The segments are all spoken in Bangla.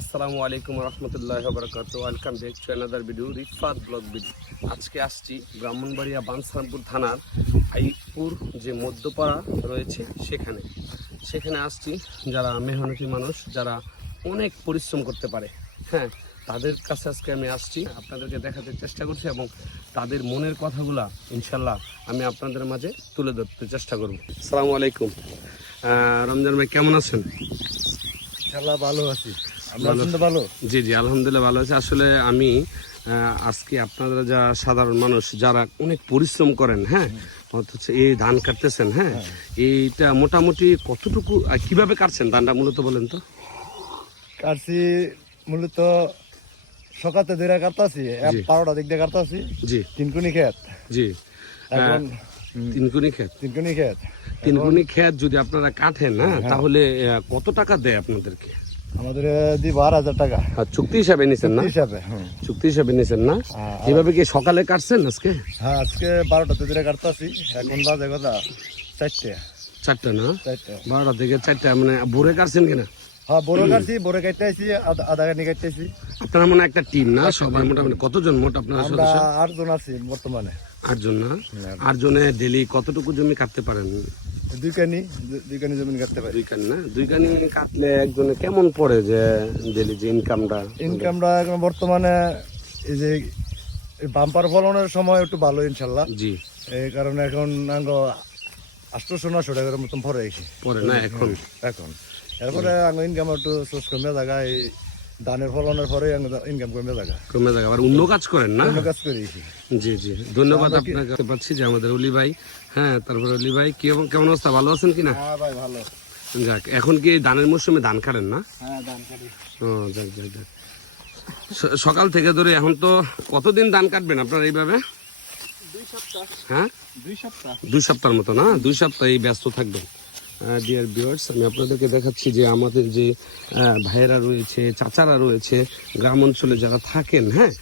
আসসালামু আলাইকুম রহমতুল্লাহ বরকাত welcome back to another video Rifat vlog video আজকে আসছি ব্রাহ্মণবাড়িয়া বানসারামপুর থানার আইপুর যে মধ্যপাড়া রয়েছে সেখানে। সেখানে আসছি যারা মেহনতি মানুষ, যারা অনেক পরিশ্রম করতে পারে। হ্যাঁ তাদের কাছে আজকে আমি আসছি, আপনাদেরকে দেখাতে চেষ্টা করছি এবং তাদের মনের কথাগুলা ইনশাল্লাহ আমি আপনাদের মাঝে তুলে ধরতে চেষ্টা করব। আসসালামু আলাইকুম। রমজান ভাই, কেমন আছেন? ইনশাল্লাহ ভালো আছি। ভালো। জি জি আলহামদুলিল্লাহ ভালো আছে। আসলে আমি আজকে আপনারা যা সাধারণ মানুষ যারা অনেক পরিশ্রম করেন হ্যাঁ অথচ এই ধান কাটতেছেন হ্যাঁ এইটা মোটামুটি কতটুকু কীভাবে কাটছেন ধানটা মূলত বলেন তো? কাটছি মূলত সকাতে ধরে কাটতাছি। বারোটা দিক দিয়ে কাটতাছি জি। তিনকুনি খেত জি। এখন তিনকুনি ক্ষেত। তিনকুনি খেত তিনকুনি ক্ষেত যদি আপনারা কাটেন হ্যাঁ তাহলে কত টাকা দেয় আপনাদেরকে? আমাদের দিব আর হাজার টাকা। আর চুক্তি হিসাবে নিছেন না? হিসাবে। চুক্তি হিসাবে নিছেন না? হ্যাঁ, এভাবে কি সকালে কাটছেন আজকে? হ্যাঁ আজকে কাটতাছি। এখন বাজে কথা চারটে। চারটা না? বারোটা থেকে চারটা মানে ভোরে কাটছেন কিনা? হ্যাঁ বড় কাটছি বড় কাটতে আইছি আধা- আধা গানি কাটতে আইছি আপনারা মনে একটা টিম না? সবাই মোটামুটি কতজন মোট আপনারা সদস্য? আটজন আছি বর্তমানে। আটজন না? আটজনে ডেলি কতটুকু জমি কাটতে পারেন? দুই কানি দু- দুই কানি জমিন কাটতে পারি। দুই কান না? দুই কানি কাটলে একজনে কেমন পড়ে যে ডেলি যে ইনকামটা ইনকামটা এখন বর্তমানে এই যে বাম্পার ফলনের সময় একটু ভালো ইনশাল্লাহ। জি। এই কারণে এখন আটশোশো নশো টাকার মতন পরে পরে না এখন? এখন। এরপরে ইনকাম একটু সোর্স কমে এই ধানের ফলনের পরে ইনকাম কমে থাকা কমে যাবে আবার অন্য কাজ করেন না? অন্য কাজ করি। জি জি। ধন্যবাদ আপনাকে পাচ্ছি যে আমাদের অলি ভাই হ্যাঁ তারপরে অলি ভাই কেমন কেমন অবস্থা ভালো আছেন কিনা? হ্যাঁ ভাই ভালো। যাক এখন কি ধানের মৌসুমে ধান কাটেন না? হ্যাঁ ধান কাটি ও যাক যাক যাক। সকাল থেকে ধরে এখন তো কতদিন ধান কাটবেন আপনারা এইভাবে? দুই সপ্তাহ। হ্যাঁ? দুই সপ্তাহ। দুই সপ্তাহের মতো না? দুই সপ্তাহ এই ব্যস্ত থাকবেন। ডিয়ার ভিউয়ার্স আমি আপনাদেরকে দেখাচ্ছি যে আমাদের যে ভাইয়েরা রয়েছে, চাচারা রয়েছে, গ্রাম অঞ্চলে যারা থাকেন হ্যাঁ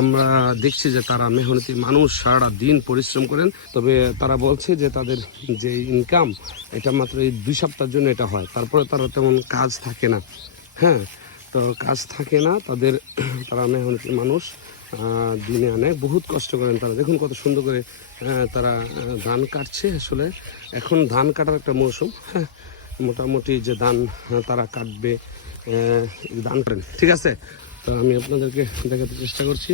আমরা দেখছি যে তারা মেহনতি মানুষ, সারা দিন পরিশ্রম করেন। তবে তারা বলছে যে তাদের যে ইনকাম এটা মাত্র এই দুই সপ্তাহের জন্য এটা হয়। তারপরে তারা তেমন কাজ থাকে না হ্যাঁ। তো কাজ থাকে না, তাদের, তারা মেহনতি মানুষ। দিনে আনে বহুত কষ্ট করেন তারা। দেখুন কত সুন্দর করে তারা ধান কাটছে আসলে। এখন ধান কাটার একটা মৌসুম। হ্যাঁ মোটামুটি যে ধান তারা কাটবে ধান করেন। ঠিক আছে? তো আমি আপনাদেরকে দেখাতে চেষ্টা করছি।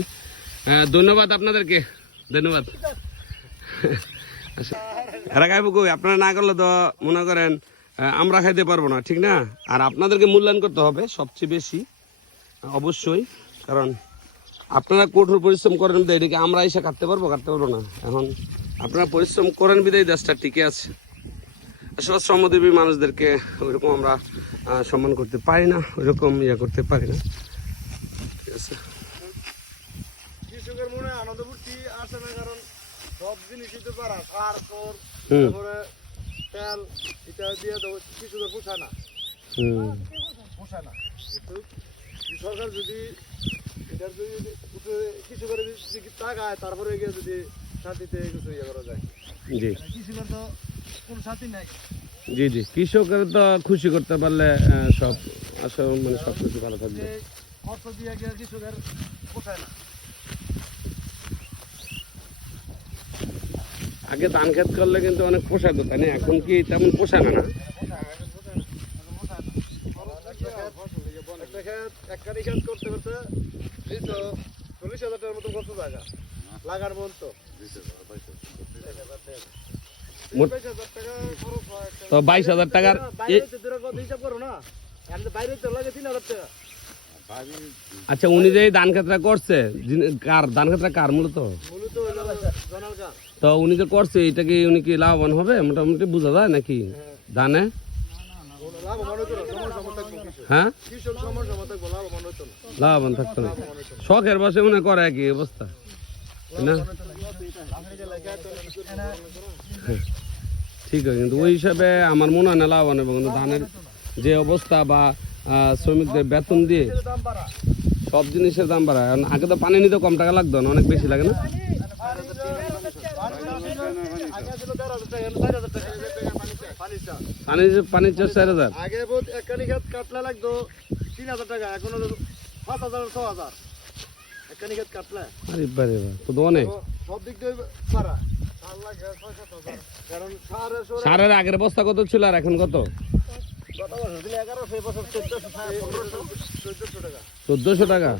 ধন্যবাদ আপনাদেরকে। ধন্যবাদ। এরা আপনারা না করলে তো মনে করেন আমরা খাইতে পারব না, ঠিক না? আর আপনাদেরকে মূল্যায়ন করতে হবে, সবচেয়ে বেশি। অবশ্যই, কারণ আপনারা কঠোর পরিশ্রম করেন বিদায় এটাকে আমরা এসে কাটতে পারব? কাটতে পারব না। এখন আপনারা পরিশ্রম করেন বিদায় দেশটা টিকে আছে। আসলে শ্রমদেবী মানুষদেরকে ওইরকম আমরা সম্মান করতে পারি না ওইরকম ইয়ে করতে পারি না। ঠিক আছে? কৃষকের মনে আনন্দ ফুর্তি আসে না কারণ সব জিনিসই তো পারা সার তোর তারপরে তেল এটা দিয়ে তো কৃষকের পোষায় না। পোষায় না। কিন্তু সরকার যদি এটার যদি কিছু করে যদি টাকায় তারপরে গিয়ে যদি শান্তিতে কিছু ইয়ে করা যায়। জি। কৃষকের তো কোনো শান্তি নাই। জি জি। কৃষকের তো খুশি করতে পারলে সব আসলে মানে সব কিছু ভালো থাকবে। খরচ দিয়ে গিয়ে কৃষকের পোষায় না। আগে ধান খেত করলে কিন্তু অনেক পোশাক তাই না? এখন কি তেমন পোষা না একটা ক্ষেত এক কানি ক্ষেত করতে করতে এই চল্লিশ হাজার টাকার মতো কত জায়গা লাগার মন তো বাইশ হাজার হয় টাকার আচ্ছা উনি যে এই ধান ক্ষেতটা করছে কার ধান ক্ষেতটা কার মূলত তো উনি যে করছে এটা কি উনি কি লাভবান হবে মোটামুটি বোঝা যায় নাকি ধানে লাভবান না সময় সময় থাকব কৃষক হ্যাঁ লাভবান থাকতো না শখের বসে মনে করে একই অবস্থা না ঠিক আছে কিন্তু ওই হিসাবে আমার মনে হয় না লাভবান হবে কিন্তু ধানের যে অবস্থা বা শ্রমিকদের বেতন দিয়ে সব জিনিসের দাম বাড়ায় এখন আগে তো পানি নিতে কম টাকা লাগতো না অনেক বেশি লাগে না আগে ছিল দেড় হাজার টাকা চার হাজার টাকা পানি পানি চাষ চার হাজার। আগে বহুত এক কানি কাটলা লাগতো তিন হাজার টাকা এখন পাঁচ হাজার ছ হাজার। একখানি কাটলে। আরে বারে তো তো সব দিক দিয়ে সার। সারের আগের বস্তা কত ছিল আর এখন কত? চোদ্দশো টাকা।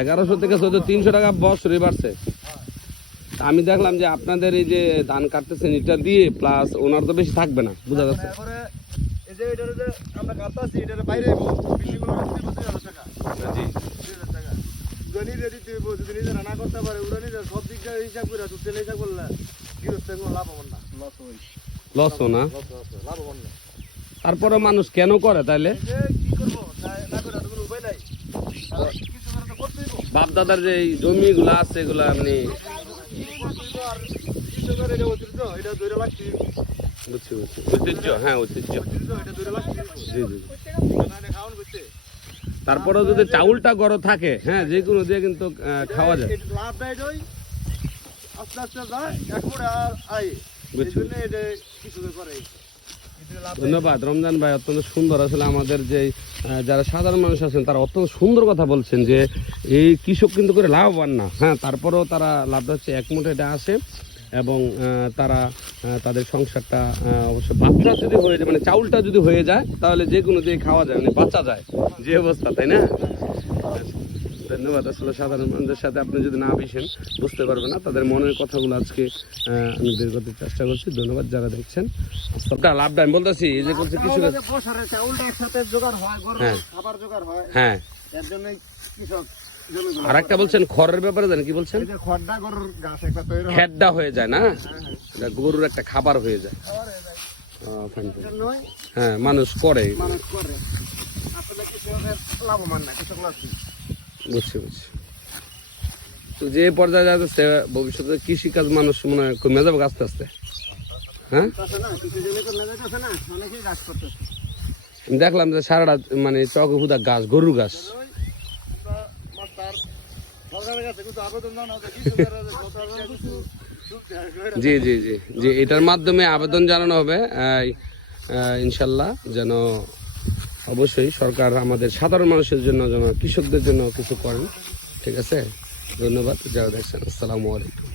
এগারোশো থেকে চোদ্দ তিনশো টাকা বছরই বাড়ছে আমি দেখলাম যে আপনাদের এই যে ধান কাটতেছেন এটা দিয়ে প্লাস ওনার তো বেশি থাকবে না বোঝা যাচ্ছে। তারপরে এই যে এটার যে আমরা এটার বাইরে বিল্ডিংগুলো হাজার টাকা। জি। হাজার টাকা। উড়ানি রেডি তুই যদি নিজে রান্না করতে পারে উড়ানি সব দিক হিসাব করে তুই হিসাব করলে কোনো লাভ না। লস হই লসও না? লস লস না। তারপরে মানুষ কেন করে তাইলে? এই যে কি করব? না- না করে তো কোনো উপায় নাই। আর কিছু করে হবে। বাপ দাদার যে এই জমিগুলো আছে এগুলো আপনি করতেই হবে আর কিছু করে এটা অতিরিক্ত এটা দুইটা লাগছে বুঝছি বুঝছি। ঐতিহ্য হ্যাঁ ঐতিহ্য জি জি তারপরেও যদি চাউলটা গড় থাকে হ্যাঁ যে কোনো দিয়ে কিন্তু খাওয়া যায়। লাভ আস্তে আস্তে যায় একবারে আর আয়। বুঝছি। কিছু করে। ধন্যবাদ রমজান ভাই অত্যন্ত সুন্দর। আসলে আমাদের যে যারা সাধারণ মানুষ আছেন তারা অত্যন্ত সুন্দর কথা বলছেন যে এই কৃষক কিন্তু করে লাভবান না। হ্যাঁ তারপরেও তারা লাভটা হচ্ছে এক মুঠে এটা আসে। এবং তারা তাদের সংসারটা অবশ্য বাচ্চা যদি হয়ে যায় মানে চাউলটা যদি হয়ে যায় তাহলে যে কোনো দিয়ে খাওয়া যায় মানে বাঁচা যায়। যে অবস্থা তাই না? ধন্যবাদ আসলে সাধারণ মানুষদের সাথে আপনি যদি না মিশেন বুঝতে পারবেন না তাদের মনের কথাগুলো আজকে আমি বের করতে চেষ্টা করছি। ধন্যবাদ যারা দেখছেন। আসলে লাভটা আমি বলতেছি এই যে করছে কিছু হয় হ্যাঁ। জোগাড় হয় হ্যাঁ। এর জন্যই কৃষক আর একটা বলছেন খড়ের ব্যাপারে জানেন কি বলছেন? হয়। খেড্ডা হয়ে যায় না? এটা গরুর একটা খাবার হয়ে যায়। হয়ে হ্যাঁ মানুষ করে? বুঝছি বুঝছি। তো যে পর্যায়ে যাচ্ছে ভবিষ্যতে কৃষিকাজ মানুষ মনে হয় কমে যাবে আস্তে আস্তে। হ্যাঁ? দেখলাম যে সারাটা মানে চক হুদা গাছ গরুর গাছ ওই আমরা মাস্টার সরকারের কাছে কিছু আবেদন জানাও যে কৃষকেরা যে কত হাজার কিছু চুক্তি হয়, কইরা জি জি জি জি এটার মাধ্যমে আবেদন জানানো হবে। ইনশাল্লাহ যেন অবশ্যই সরকার আমাদের সাধারণ মানুষের জন্য যেন কৃষকদের জন্য কিছু করেন। ঠিক আছে? ধন্যবাদ। যারা দেখছেন আসসালামু আলাইকুম।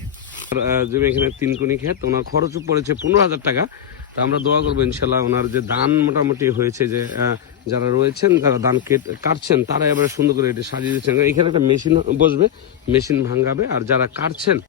জমি এখানে তিন কোনি ক্ষেত ওনার খরচও পড়েছে পনেরো হাজার টাকা। তো আমরা দোয়া করব ইনশাল্লাহ ওনার যে দান মোটামুটি হয়েছে যে যারা রয়েছেন যারা ধান কেট- কাটছেন তারা এবারে সুন্দর করে এটি সাজিয়ে দিচ্ছেন। এখানে একটা মেশিন বসবে, মেশিন ভাঙাবে, আর যারা কাটছেন